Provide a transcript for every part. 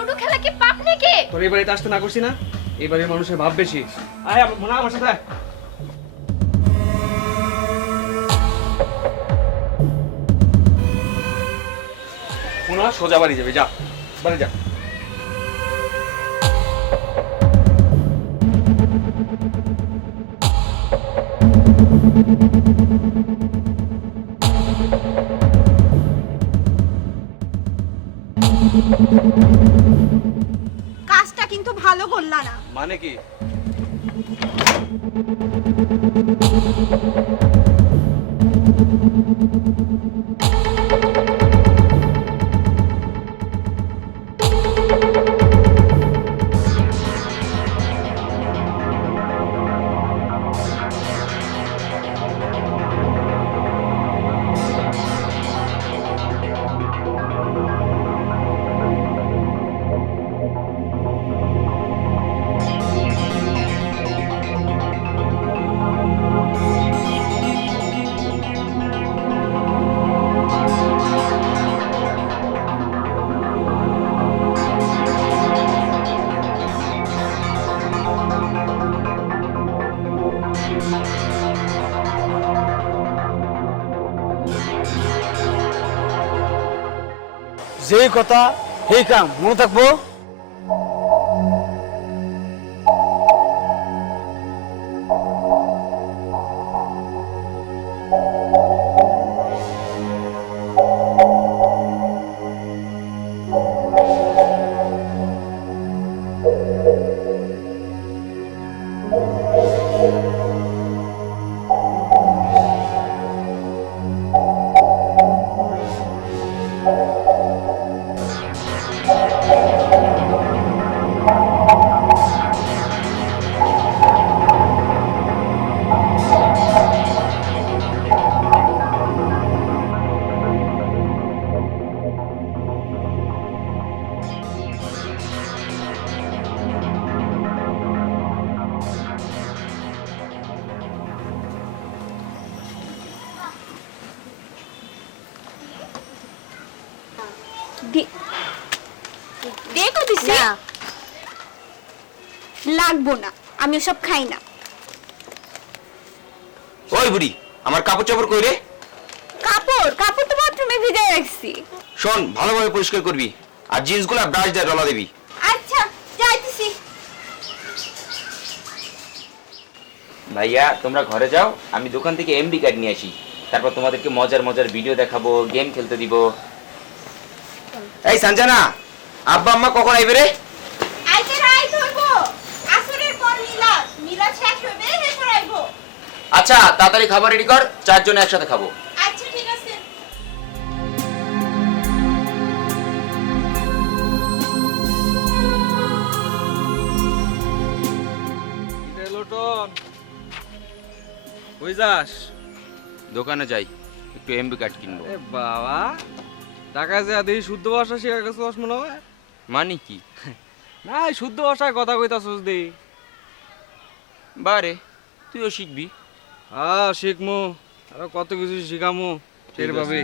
Ludo খেলা কি পাপ নাকি? তোর এই বাড়িতে আসতে না করছি না, এই বাড়ির মানুষের ভাব বেশি। আয় মনে আমার সাথে আয়। মোনা সোজা বাড়ি যাবে, যা বাড়ি যা। কাজটা কিন্তু ভালো করলা না। মানে কি? যেই কথা সেই কাম মনে থাকবো। দেখো দিছি লাগবো না, আমি ওসব খাই না। ওই বুড়ি, আমার কাপড় চাপড় কই রে? কাপড় কাপড় তো বাথরুমে ভিজে রাখছি। শোন, ভালোভাবে পরিষ্কার করবি আর জিন্সগুলো ব্রাশ দিয়ে ডলা দিবি। আচ্ছা যাইতেছি। ভাইয়া তোমরা ঘরে যাও, আমি দোকান থেকে এমডি কার্ড নিয়ে আসি, তারপর তোমাদেরকে মজার মজার ভিডিও দেখাবো, গেম খেলতে দিব। এই সঞ্জনা, আব্বা আম্মা কখন আইবে রে? আইতে রাইত হইবো, আসরের পর মিলাদ মিলাদ শেষ হইবে এরপর আইবো। আচ্ছা তাড়াতাড়ি খাবার রেডি কর, চারজন একসাথে খাবো। আচ্ছা ঠিক আছে। লোটন কই যাস? দোকানে যাই, একটু এমডি কার্ড কিনবো। এ বাবা, টাকা যা দেখি শুদ্ধ ভাষা শিখে গেছিস মনে হয়। মানে কি? না, শুদ্ধ ভাষায় কথা কইতাছস দি। বারে, তুইও শিখবি। হ্যাঁ শিখমু, আরো কত কিছু শিখামু, টের পাবি।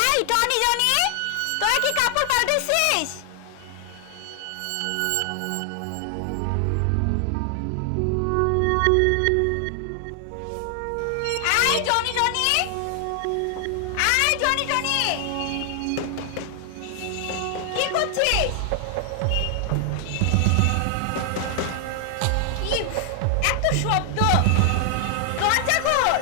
এই টনি জনি, তোরা কি কাপড় পাল্টেছিস? এই জনি জনি, এই জনি জনি, কি করছিস? ইফ, এত শব্দ, দরজা খোল।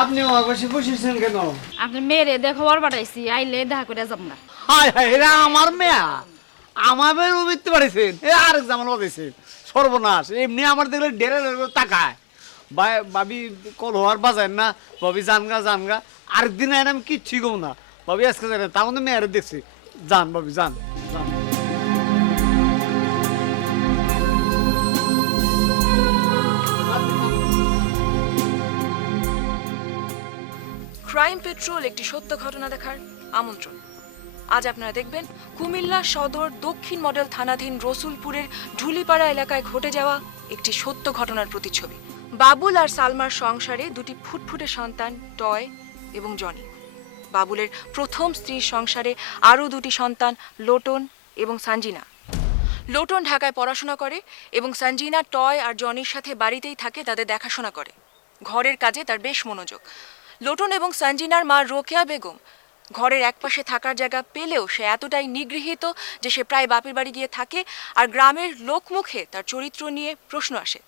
আপনি অবশ্যই বসেছেন কেন? আপনার মেয়েরে দেখো খবর পাঠাইছি, আইলে দেখা করে যাব না। হায় হায়, এরা আমার মেয়া, আমাদের উবিতে পারিছেন, এ আরেক জামান বাজাইছেন। সর্বনাশ, এমনি আমার দেখলে ডেরে তাকায়, ভাবি কল হওয়ার বাজার না ভাবি জানগা আরেকদিন আইন আমি কিচ্ছুই গো না ভাবি আজকে যাই না তাও না মেয়ের দেখছি যান ভাবি যান যান। ক্রাইম পেট্রোল একটি সত্য ঘটনা দেখার আমন্ত্রণ। আজ আপনারা দেখবেন কুমিল্লা সদর দক্ষিণ মডেল থানাধীন রসুলপুরের ঢুলিপাড়া এলাকায় ঘটে যাওয়া একটি সত্য ঘটনার প্রতিচ্ছবি। বাবুল আর সালমার সংসারে দুটি ফুটফুটে সন্তান টয় এবং জনি। বাবুলের প্রথম স্ত্রীর সংসারে আরও দুটি সন্তান লোটন এবং সঞ্জিনা। লোটন ঢাকায় পড়াশোনা করে এবং সঞ্জিনা টয় আর জনির সাথে বাড়িতেই থাকে, তাদের দেখাশোনা করে। ঘরের কাজে তার বেশ মনোযোগ। লোটন এবং সঞ্জিনার মা রোকেয়া বেগম ঘরের একপাশে থাকার জায়গা পেলেও সে এতটাই নিগৃহীত যে সে প্রায় বাপের বাড়ি গিয়ে থাকে, আর গ্রামের লোকমুখে তার চরিত্র নিয়ে প্রশ্ন আসে।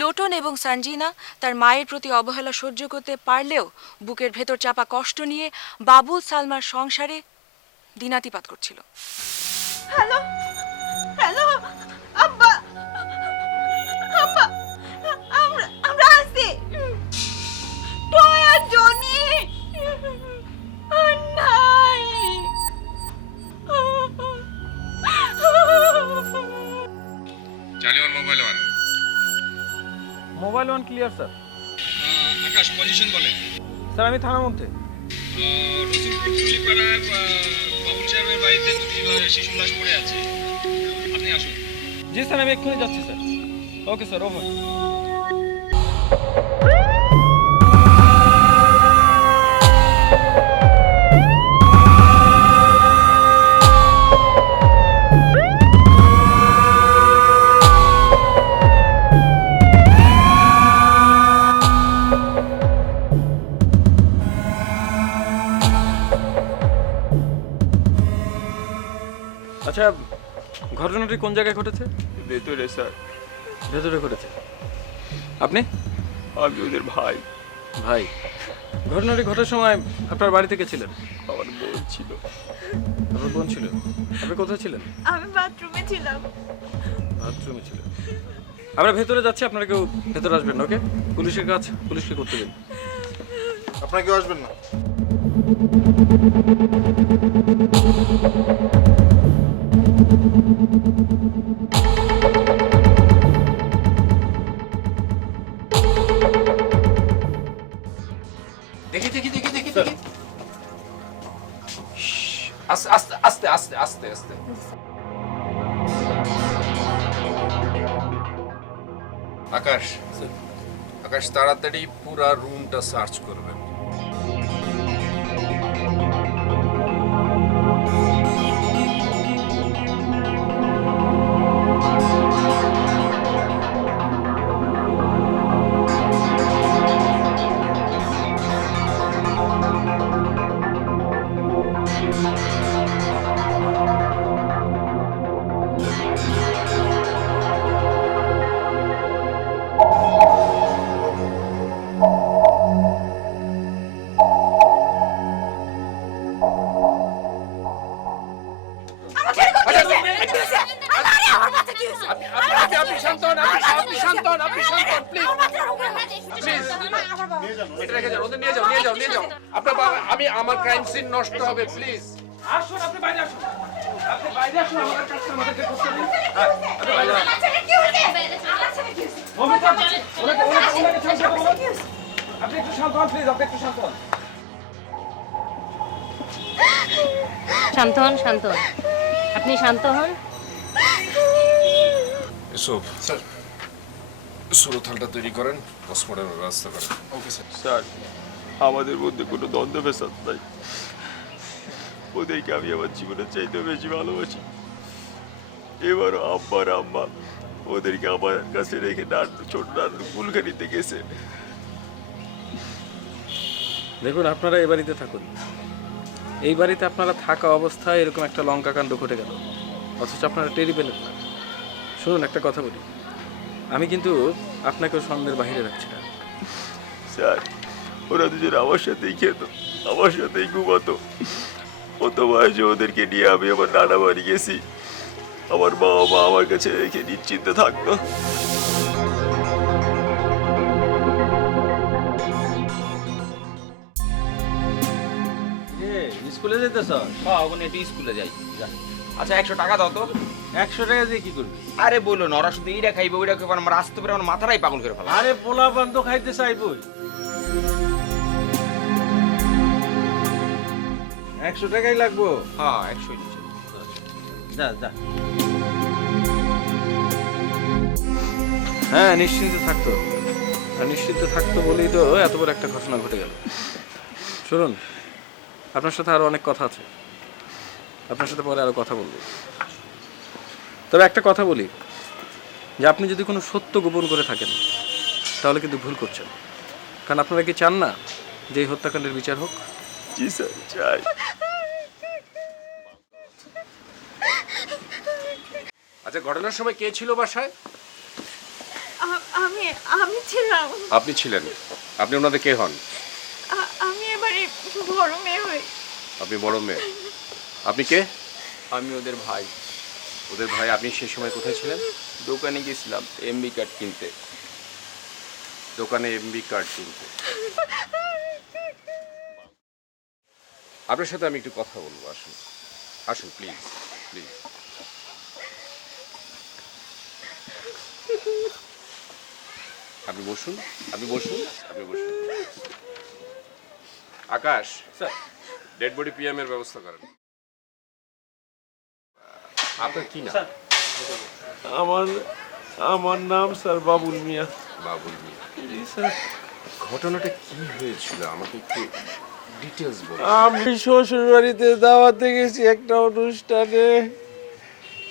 লোটন এবং সঞ্জিনা তার মায়ের প্রতি অবহেলা সহ্য করতে পারলেও বুকের ভেতর চাপা কষ্ট নিয়ে বাবুল সালমার সংসারে দিনাতিপাত করছিল। হ্যালো হ্যালো আব্বা আব্বা আমরা আসছি টয় আর জনি নাই চালিয়ে mobile one. Mobile one clear sir. Akash position বলে। স্যার আমি থানার মধ্যে। রসুলপুর টুলিপাড়ায় বাবুল সাহেবের বাড়িতে দুটি শিশু লাশ পড়ে আছে, আপনি আসুন। জি স্যার আমি এক্ষুনি যাচ্ছি স্যার। Okay sir, over. আচ্ছা, ঘটনাটি কোন জায়গায় ঘটেছে? ভেতরে স্যার। ভেতরে ঘটেছে। আপনি? আমি ওদের ভাই। ভাই, ঘটনাটি ঘটার সময় আপনার বাড়ি থেকে ছিলেন? আমার বোন ছিল। আপনার বোন ছিল? আপনি কোথায় ছিলেন? আমি বাথরুমে ছিলাম। বাথরুমে ছিলেন। আমরা ভেতরে যাচ্ছি, আপনারা কেউ ভেতরে আসবেন না, ওকে? পুলিশের কাজ পুলিশকে করতে দিন। আপনারা কেউ আসবেন না। দেখি দেখি দেখি দেখি দেখি। আস্তে আস্তে আস্তে আস্তে আস্তে আস্তে। আকাশ, আকাশ তাড়াতাড়ি পুরা রুমটা সার্চ করবেন। আপনি শান্ত হন, আপনি শান্ত হন, আপনি শান্ত হন, প্লিজ প্লিজ। এটা রেখে যান, ওদের নিয়ে যাও, নিয়ে যাও, নিয়ে যাও। আপনার আমি আমার ক্রাইম সিন নষ্ট হবে, প্লিজ। আসুন, আপনি বাইরে আসুন। আপনি বাইরে আসুন, আমাদের কাজটা আমাদেরকে করতে দিন। আপনি বাইরে আসুন। মমিতা, ওনাকে শান্ত করুন। আপনি একটু শান্ত হন, প্লিজ। আপনি একটু শান্ত হন। শান্ত হন, শান্ত হন। আপনি শান্ত হন। এসব স্যার, সুরথালটা তৈরি করেন, পোস্টমর্টমের ব্যবস্থা করেন। Okay sir. স্যার, আমাদের মধ্যে কোনো দ্বন্দ্ব ফেসাদ নাই। ওদেরকে আমি আমার জীবনের চাইতে বেশি ভালোবাসি। এবারও আব্বার আম্মা ওদেরকে আমার কাছে রেখে ছোট নান্নু কুলখানিতে গেছে। দেখুন, আপনারা এই বাড়িতে থাকুন। এই বাড়িতে আপনারা থাকা অবস্থায় এরকম একটা লঙ্কা কাণ্ড ঘটে গেল, অথচ আপনারা টেরি পেলেন না। শুনুন, একটা কথা বলি, আমি কিন্তু আপনাকেও সন্দেহের বাইরে রাখছি না। স্যার, ওরা দুজন আমার সাথেই খেত, আমার সাথেই ঘুমাতো। অত বয়সে ওদেরকে নিয়ে আমি আমার নানা বাড়ি গেছি। আমার বাবা মা আমার কাছে রেখে নিশ্চিন্তে থাকতো। স্কুলে যেতেছ? হ্যাঁ ওখানে একটু স্কুলে যাই। আচ্ছা 100 টাকা দাও তো। 100 টাকা দিয়ে কি করবি? আরে বলো না, ওরা শুধু এইটা খাইবে ওইটা খাইবে, আমার আসতে পারে আমার মাথাটাই পাগল করে ফেলা। আরে পোলা পান তো খাইতে চাইবই। 100 টাকাই লাগবো। হ্যাঁ 100 যা যা। হ্যাঁ নিশ্চিন্ত থাকতো, আর নিশ্চিন্ত থাকতো বলেই তো এত বড় একটা ঘটনা ঘটে গেল। শুনুন, আপনার সাথে আরো অনেক কথা আছে, আপনার সাথে পরে আরো কথা বলবো। তবে একটা কথা বলি, যে আপনি যদি কোনো সত্য গোপন করে থাকেন তাহলে কিন্তু ভুল করছেন। কারণ আপনারা কি চান না যে এই হত্যাকাণ্ডের বিচার হোক? জি স্যার, চাই। আচ্ছা, ঘটনার সময় কে ছিল বাসায়? আমি আমি ছিলাম। আপনি ছিলেন। আপনি ওনাদের কে হন? আমি এবারে বড় মেয়ে হই। আপনি বড় মেয়ে। আপনি কে? আমি ওদের ভাই। ওদের ভাই। আপনি সেই সময় কোথায় ছিলেন? দোকানে গেছিলাম এমবি কার্ড কিনতে। দোকানে এমবি কার্ড কিনতে। আপনার সাথে আমি একটু কথা বলবো, আসুন আসুন প্লিজ প্লিজ। আপনি বসুন, আপনি বসুন, আপনি বসুন। আকাশ, স্যার, ডেড বডি পিএম এর ব্যবস্থা করেন। আপনার কি নাম? আমার আমার নাম স্যার বাবুল মিয়া। বাবুল মিয়া। জি স্যার। ঘটনাটা কি হয়েছিল আমাকে একটু ডিটেইলস বলুন। আমি শ্বশুর বাড়িতে দাওয়াতে গেছি একটা অনুষ্ঠানে,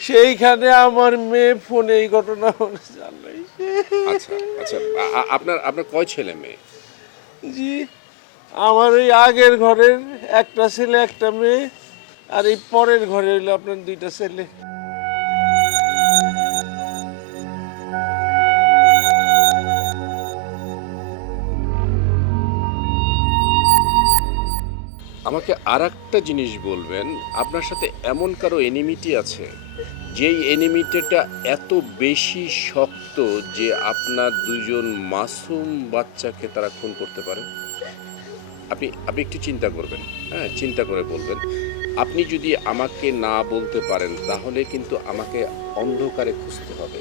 সেইখানে আমার মেয়ে ফোনে এই ঘটনা জানাই। আচ্ছা আচ্ছা, আপনার আপনার কয় ছেলে মেয়ে? জি, আমার ওই আগের ঘরের একটা ছেলে একটা মেয়ে, আর এই পরের ঘরে হইলো আপনার 2টা ছেলে। আমাকে আরেকটা জিনিস বলবেন, আপনার সাথে এমন কারো এনিমিটি আছে যেই এনিমিটিটা এত বেশি শক্ত যে আপনার দুজন মাসুম বাচ্চাকে তারা খুন করতে পারে? আপনি আপনি একটু চিন্তা করবেন, হ্যাঁ চিন্তা করে বলবেন। আপনি যদি আমাকে না বলতে পারেন তাহলে কিন্তু আমাকে অন্ধকারে খুঁজতে হবে।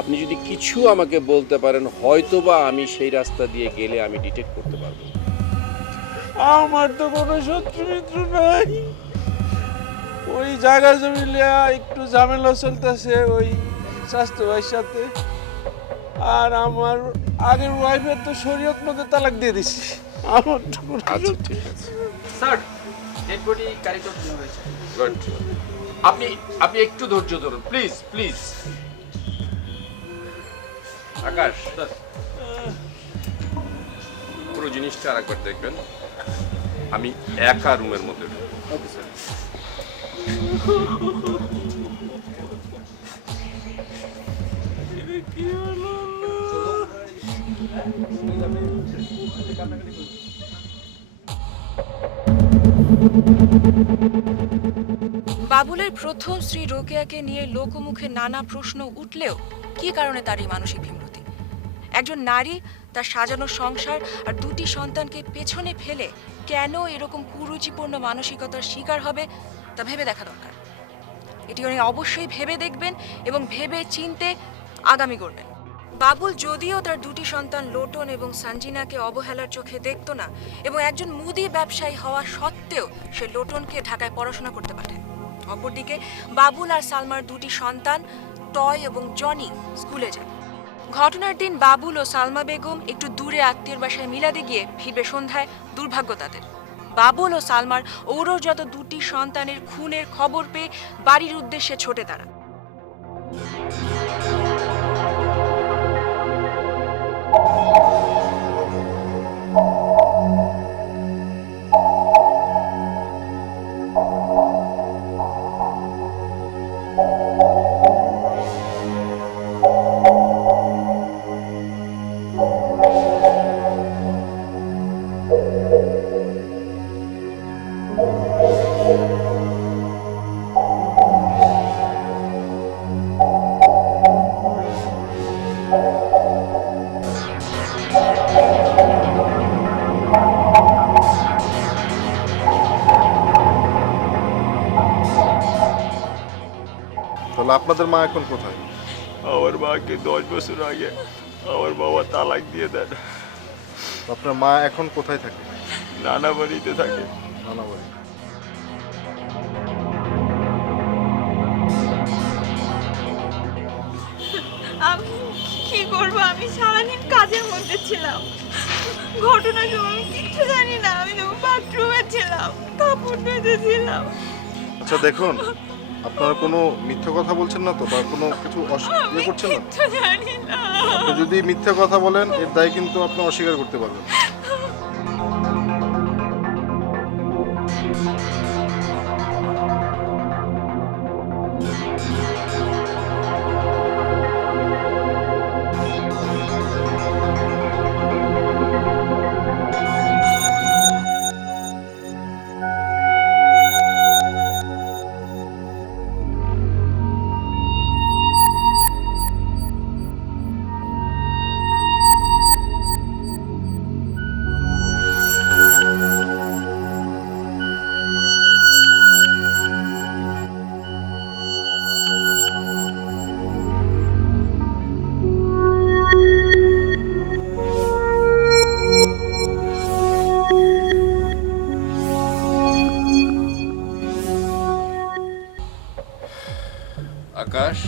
আপনি যদি কিছু আমাকে বলতে পারেন হয়তোবা আমি সেই রাস্তা দিয়ে গেলে আমি ডিটেক্ট করতে পারবো। আমার তো কোনো শত্রু মিত্র নাই, ওই জায়গা জমি লিয়া একটু ঝামেলা চলতেছে ওই স্বাস্থ্য ভাইয়ের সাথে, আর আমার আগের ওয়াইফের তো শরীয়ত মধ্যে তালাক দিয়ে দিছি। আমার তো কোনো আচ্ছা শত্রু- ঠিক আছে, স্যার ডেড বডি কারিগর হয়েছে। গুড। আপনি আপনি একটু ধৈর্য ধরুন প্লিজ প্লিজ। আকাশ, পুরো জিনিসটা আরেকবার দেখবেন। আমি একা রুমের মধ্যে ঢুকবো। Okay sir. বাবুলের প্রথম স্ত্রী রোকেয়াকে নিয়ে লোকমুখে নানা প্রশ্ন উঠলেও কী কারণে তার এই মানসিক বিমূর্তি? একজন নারী তার সাজানো সংসার আর 2টি সন্তানকে পেছনে ফেলে কেন এরকম কুরুচিপূর্ণ মানসিকতার শিকার হবে তা ভেবে দেখা দরকার। এটি উনি অবশ্যই ভেবে দেখবেন এবং ভেবে চিনতে আগামী করবেন। বাবুল যদিও তার 2টি সন্তান লোটন এবং সঞ্জিনাকে অবহেলার চোখে দেখতো না এবং একজন মুদি ব্যবসায়ী হওয়া সত্ত্বেও সে লোটনকে ঢাকায় পড়াশোনা করতে পাঠায়। অপরদিকে বাবুল আর সালমার 2টি সন্তান টয় এবং জনি স্কুলে যায়। ঘটনার দিন বাবুল ও সালমা বেগম একটু দূরে আত্মীয়ের বাসায় মিলাদে গিয়ে ফিরবে সন্ধ্যায়। দুর্ভাগ্য তাদের, বাবুল ও সালমার ঔরজাত 2টি সন্তানের খুনের খবর পেয়ে বাড়ির উদ্দেশ্যে ছোটে তারা। তাহলে আপনাদের মা এখন কোথায়? আমার মাকে 10 বছর আগে আমার বাবা তালাক দিয়ে দেন। আপনার মা এখন কোথায় থাকে? নানা বাড়িতে থাকে। নানা বাড়ি। আমি কি করব? আমি সারাদিন কাজের মধ্যে ছিলাম। ঘটনার সময় আমি কিচ্ছু জানি না। আমি তো বাথরুমে ছিলাম, কাপড় ধুতেছিলাম। আচ্ছা দেখুন, আপনারা কোনো মিথ্যা কথা বলছেন না তো, বা কোনো কিছু ইয়ে করছেন না? কিচ্ছু জানি না। আপনি যদি মিথ্যা কথা বলেন এর দায় কিন্তু আপনি অস্বীকার করতে পারবেন। আকাশ,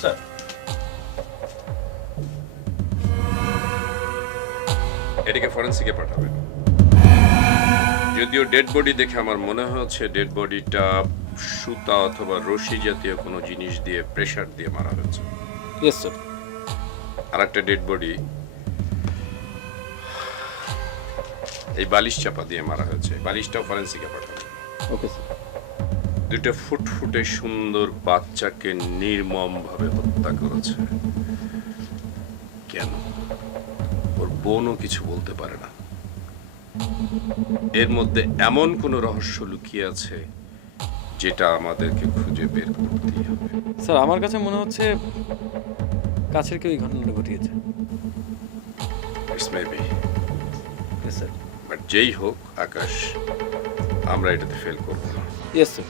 স্যার এটাকে ফরেন্সিকে পাঠাবেন। যদিও ডেড বডি দেখে আমার মনে হচ্ছে ডেড বডিটা সুতা অথবা রশি জাতীয় কোনো জিনিস দিয়ে প্রেসার দিয়ে মারা হয়েছে। Yes sir. আর একটা ডেড বডি এই বালিশ চাপা দিয়ে মারা হয়েছে। বালিশটাও ফরেন্সিকে পাঠাবেন। Okay sir. দুটো ফুটফুটে সুন্দর বাচ্চাকে নির্মমভাবে হত্যা করেছে। কেন? ওর বোনও কিছু বলতে পারে না। এর মধ্যে এমন কোনো রহস্য লুকিয়ে আছে যেটা আমাদেরকে খুঁজে বের করতেই হবে। স্যার আমার কাছে মনে হচ্ছে কাছের কেউ এই ঘটনাটা ঘটিয়েছে। It's maybe. Yes sir. But যেই হোক আকাশ, আমরা এটাতে ফেল করব না। Yes sir.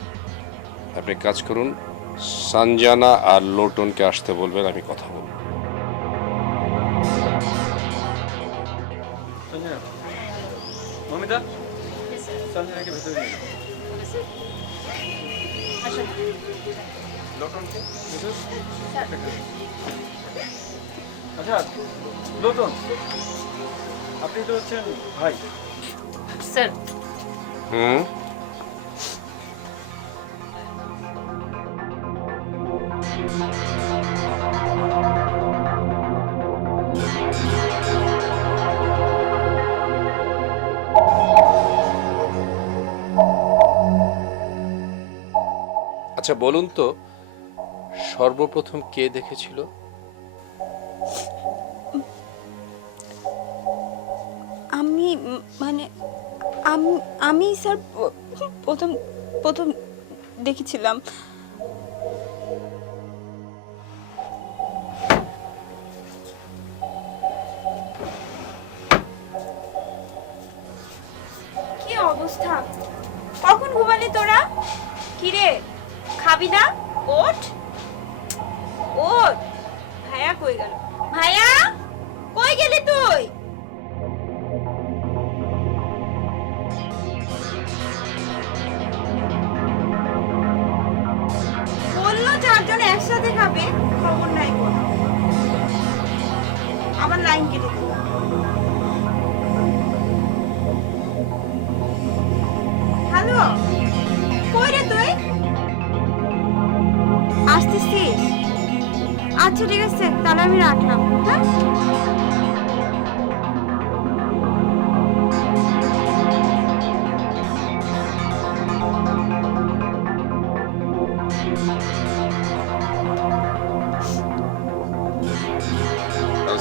আপনি কাজ করুন, সঞ্জানা আর লোটনকে আসতে বলবেন, আমি কথা বলবো। সঞ্জনা, মমিতা, সঞ্জনাকে ভেতরে নিয়ে যাও। আসুন। লোটনকে আচ্ছা, লোটন আপনি তো হচ্ছেন ভাই। স্যার হুম, আচ্ছা বলুন তো, সর্বপ্রথম কে দেখেছিল? আমি মানে আমি স্যার প্রথম প্রথম দেখেছিলাম। কি অবস্থা? কখন ঘুমালি তোরা? কিরে খাবি না? ওঠ ওঠ। ভাইয়া কই গেল? ভাইয়া কই গেলি তুই? বললো চারজন একসাথে খাবে, খবর নাই কোনো। আবার লাইন কেটে দিল। হ্যালো, কই রে তুই? আসতেছিস? আচ্ছা ঠিক আছে, তাহলে আমি রাখলাম। হ্যাঁ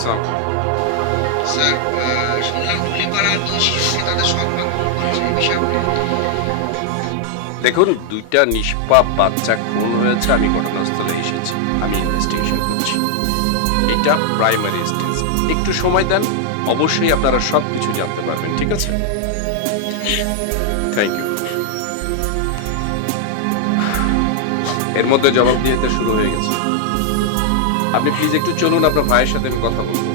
স্যার, শুনলাম টুলিপাড়ার দুই শিশুকে তাদের সন্তান খুন করেছে। এই বিষয়ে আপনি দেখুন, দুইটা নিষ্পাপ বাচ্চা খুন হয়েছে। আমি ঘটনাস্থলে এসেছি, আমি ইনভেস্টিগেশন করছি। এটা প্রাইমারি স্টেজ। একটু সময় দেন, অবশ্যই আপনারা সব কিছু জানতে পারবেন। ঠিক আছে? Thank you. এর মধ্যে জবাবদিহিতা শুরু হয়ে গেছে। আপনি প্লিজ একটু চলুন, আপনার ভাইয়ের সাথে আমি কথা বলবো।